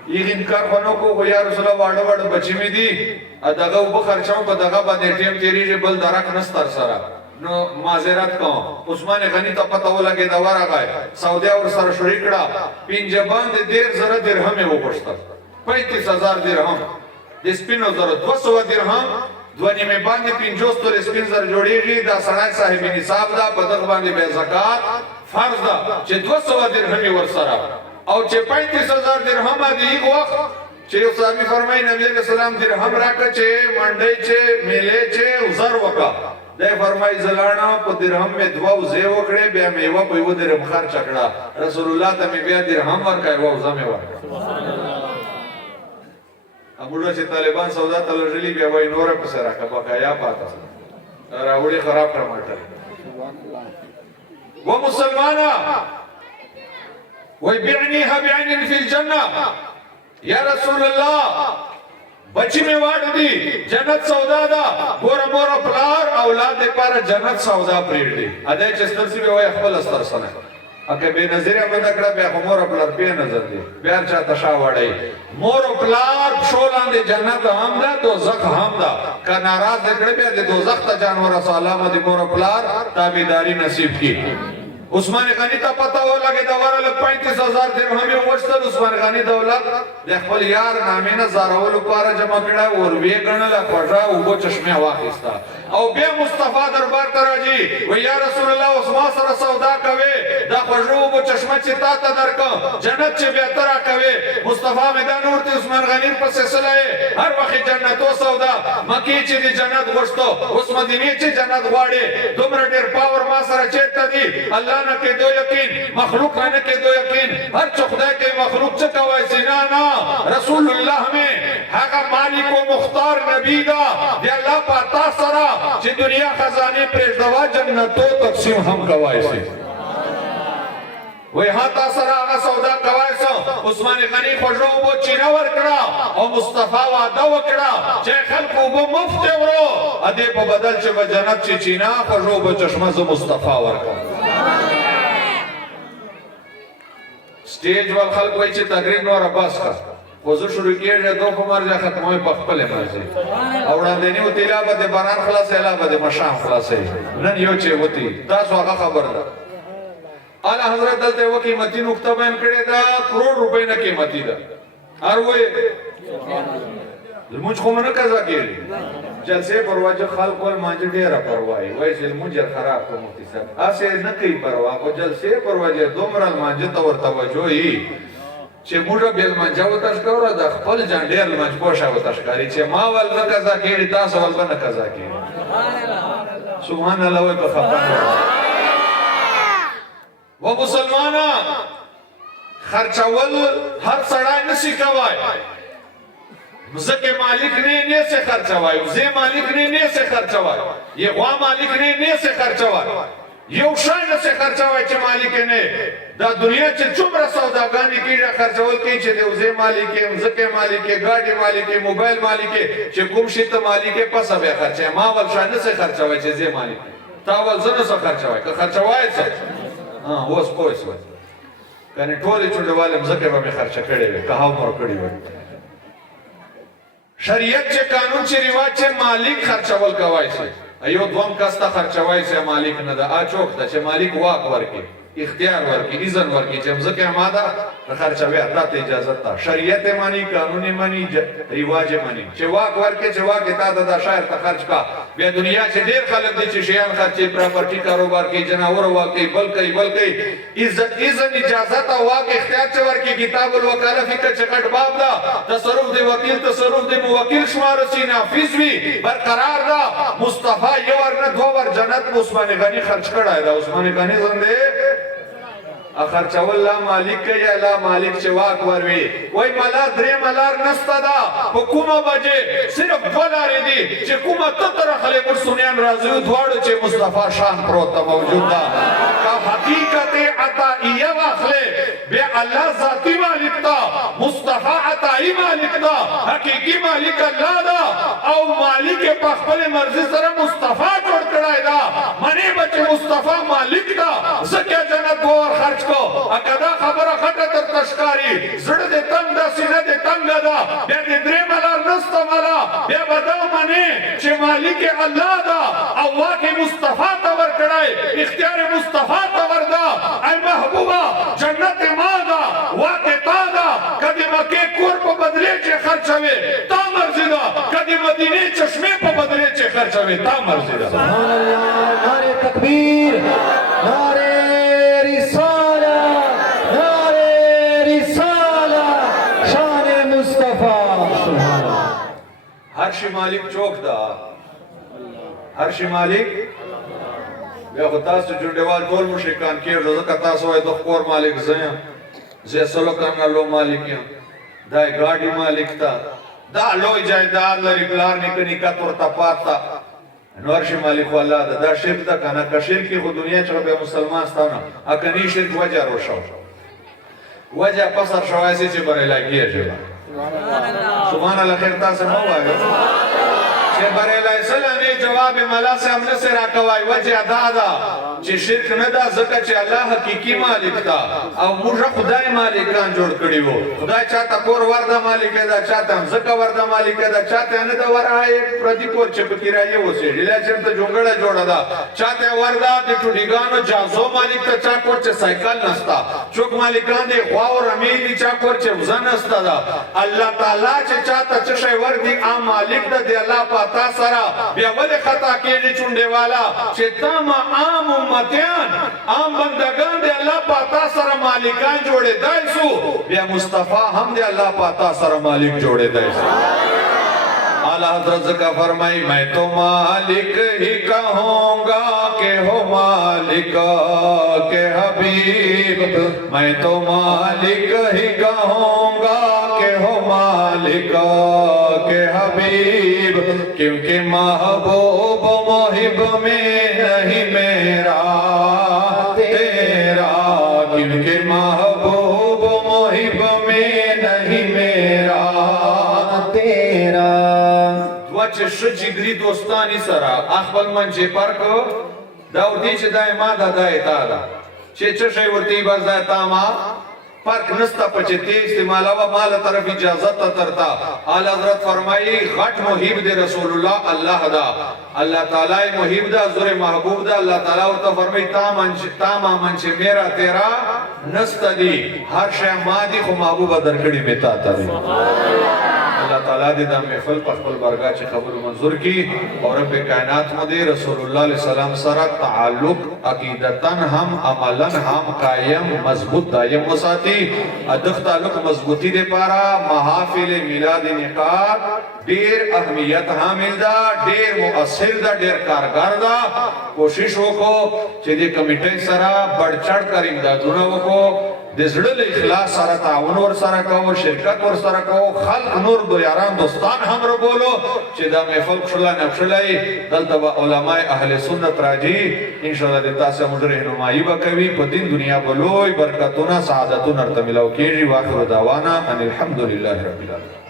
یہ انکار خونو کو یا رسول الله واړه واړه بچی می دي اداغه وب خرچاو په دغه باندې ټیم تیری بل درک نستر سره نو معذرت کوم عثمان غنی ته پته ولګي دا ورغای سعودي اور سره شریک کړه پنجابان د 1.5 درهم وغوښتل 35000 درهم د سپینو زره 200 درهم دوانی می باندې 50 تر سپین زر جوړیږي دا سړی صاحب نصاب دا په دغه باندې به زکات فرض ده چې 200 درهم ور سره او چې 35000 درهم دی وخت چې یو صاحب فرمایي نبی علیہ السلام درهم راکړه چې منډي چې میله چې زر وکا دا فرمایي زلانا په درهم می دوا وزه وکړې بیا میوه په یو درهم خرچ کړه رسول الله ته می بیا درهم ورکای و زمه ورکړه سبحان الله اموږه چې طالبان سودا تلژلی بیا وای نور په سره کا بقایا پاته راوړي خراب ټماټر و مسلمانا وای بعنيها بعين في الجنه یا رسول الله بچی می واړ دي جنت سودا دا ګور پلار اولاد لپاره جنت سودا پریږدي اده چې ستاسو به وای خپل ستر سره اګه به نظر امدا کړه بیا مور پلار په نظر دی بیا چا تشا وړي مور پلار شولان دی جنت هم ده دوزخ هم ده که ناراض کړه بیا د دوزخ ته جانور سلام دی مور پلار تابعداري نصیب کی عثمان غنی ته پتا و لګی دا ورله 35000 درهم یې وښتل عثمان غنی دولت د خپل یار نامې نه زارول لپاره جمع کړه او وی غنل خوځا او بو چشمه واخیستا او بیا مصطفی دربار ته راځي و یا رسول الله عثمان سره سودا کوي دا خوځو بو چشمه چې تا ته درکم جنت چې به ترا کوي مصطفی میدان ورته عثمان غنی په سلسله هر وخت جنت او سودا مکی چې د جنت غوښتو اوس مدینه چې جنت غواړي دومره ډیر پاور ما سره چیرته دی الله نه کې دو یقین مخلوق نه کې دو یقین هر څه خدای کې مخلوق څه کوي سینا نه رسول الله میں هغه مالک او مختار نبی دا دی الله پاتا سره چې دنیا خزانه پرېږدوا جنتو تقسیم هم کوي سي وای ها تا سره هغه سودا کوي سو عثمان غنی خوشو بو چینا ور کړه او مصطفی وعده وکړه چې خلکو بو مفت ورو ا دې په بدل چې په جنت چې چینا خوشو بو چشمه ز مصطفی ور کړه سټیج ول خلک وای چې تقریر نور بس کا وزو شروع کیږي دوه په مرجه ختموي په خپل مرزي او وړاندې نیو تیلا به باران خلاصې اله به مشام خلاصې نن یو چې وتی تاسو هغه خبر ده اعلی حضرت دلته و قیمتي نقطه بیان کړی دا کروڑ روپے نه قیمتي ده هر وای زموږ خو نه قضا کیږي جلسه پرواجه خلق ول مانځ ډیره پروايي وای چې مونږ خراب کوم مفتي صاحب اسه نه کوي پروا او جلسه پرواجه دومره مانځ ته ور توجه هي چې موږ به مانځ وته ښکور د خپل ځان ډیر مانځ پوښه وته ښکاری چې ما ول نه قضا کیږي تاسو ول نه قضا کیږي سبحان الله وای په خبره و مسلمانا خرچول هر سړی نشي کوي مزکه مالک نه سے خرچوای زه مالک نه سے خرچوای یہ غوا مالک نه سے خرچوای یو شای نه سے خرچوای چې مالک نه دا دنیا چې څومره سوداګانی کیږي خرچول کوي چې د زه مالک مزکه مالک ګاډي مالک موبایل مالک چې کوم شي ته مالک پسه به خرچه ما ول شای نه سے خرچوای چې زه مالک تا ول زنه سے خرچوای که خرچوای څه اوس پوه شو کنه ټول چوندواله مزکه به خرچه کړي وي که هاو مور کړي وي شریعت چې قانون چې رواج چې مالک خرچول کوي شي ایو دوم کس ته خرچوای چې مالک نه ده اچوک ته چې مالک واک ورکي اختیار ورکی اذن ورکی چې مزکه ماده خرچوي ته اجازه ته شریعت مانی قانون مانی رواج مانی چې واک ورکی چې واک ته د شهر ته خرچ کا بیا دنیا چې ډیر خلک دي چې شیان خرچي پراپرټي کاروبار کوي جناور واکي بلکې اذن اجازه ته واک اختیار چې ورکی کتاب الوکاله فکر چکټ باب دا تصرف دی وکیل تصرف دی موکل شمار سی نافذ وی برقرار دا مصطفی یو ورنه دو ور جنت عثمان غنی خرچ کړای دا عثمان غنی زنده اخر چول لا مالک یا لا مالک چې واک وروي وای مالا درې مالار نستا دا حکومت بجې صرف دولار دي چې کومه تر خلک سنیان راځي دواړو چې مصطفی شان پروت موجود دا کا حقیقت عطائیه واخله بیا الله ذاتی مالک تا مصطفی عطائی مالک تا حقیقی مالک الله دا او مالک په خپل مرزي سره مصطفی جوړ کړای دا منی بچ مصطفی مالک دا زکه جنت ور خرج کو اکدا خبره خټه تر تشکاری زړه دې تنگ دا سینه دې تنگ دا بیا دې درې ملار نست ملا بیا بدو منی چې مالک الله دا او واکه مصطفی ته ور کړای اختیار مصطفی ته ور دا ای محبوبا جنت ما دا واکه تا دا کدی مکه کور په بدله چې خرچوي تا مرزي دا کدی مدینه چشمه په بدله چې خرچوي تا مرزي دا سبحان الله نعره تکبیر نعره هر شي مالک چوک دا هر شي مالک بیا خو تاسو جوړېوال ټول مشرکان کېږي ځکه تاسو وایي د خور مالک زه زه سلو کنالو مالک یم دا ګاډي مالک تا دا لوی جایداد لري پلار نکني کا تورته پاتا نور شي مالک والله دا شرک دا کنه که شرک خو دنیا چې به مسلمان ستانه اکني شرک وجه روشو وجه پسر شوایسي چې بره لګیږي سبحان الله خیر تاسو مو وایو چې بریلای سلامي جواب ملا سے ہم نے سے راکوای وجه دادا چې شرک نه دا زکه چې الله حقيقي مالک تا او موږ خدای مالکان جوړ کړی وو خدای چاته کور وردا مالک دا چاته زکه وردا مالک دا چاته نه دا ورای پردي کور چې پکیرایي وسه ډیلا چې ته جونګړه جوړه دا چاته وردا د ټوډیګانو جازو مالک ته چا کور چې سایکل نستا چوک مالکان دی خوا او رمی دي چا کور چې وزن نستا دا الله تعالی چې چاته چې شی ور دي عام مالک دا دی الله پاتا سره بیا ول خطا کېږي چونډه والا چې تام عام امتیان عام بندگان دی الله پاتا سره مالکان جوړې دای سو بیا مصطفی هم دی الله پاتا سره مالک جوړې دای سو اعلی حضرت کا فرمائی میں تو مالک ہی کہوں گا کہ ہو مالک کے حبیب میں تو مالک ہی کہوں گا کہ ہو مالک کے حبیب کیونکہ محبوب محب میں نہیں میرا تیرا کیونکہ محبوب محب میں نہیں میرا تیرا دوچه شجگری دوستانی سرا اخبر من چه پرکو داوردی چه دای ما دا دای تا دا چه چه ورتی باز دای تا ما فرق نستا پچه تی استعمالا و مال طرف اجازت ترتا آل حضرت فرمائی غٹ محیب دے رسول اللہ اللہ دا اللہ تعالی محیب دا زور محبوب دا اللہ تعالی ورطا فرمائی تاما منچ میرا تیرا نستا دی ہر شے مادی خو محبوب درکڑی میتا تا دی اللہ تعالیٰ دے دا محفل پر خپل برگاہ چی خبر منظور کی اور رب کائنات مدے رسول اللہ علیہ السلام سرا تعلق عقیدتاً ہم عملاً ہم قائم مضبوط دائم وساتی ادخ تعلق مضبوطی دے پارا محافل میلاد نقاب دیر اہمیت حامل دا دیر مؤثر دا دیر کارگر دا کوشش وکو چی دے کمیٹی سرا بڑھ چڑھ کر امدادونا وکو دزړل اخلاص سره تعاون ور سره کو شرکت ور سره کو خلق نور دو یاران دوستان هم رو بولو چې دا محفل خلا نفشلای دلته علماء اهل سنت راځي ان شاء الله د تاسو موږ رهنمایي وکوي په دین دنیا بلوي برکتونه سعادتونه تر ملو کیږي واخر دعوانا ان الحمدلله رب العالمین